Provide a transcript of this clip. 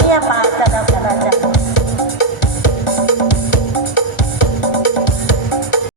มีอ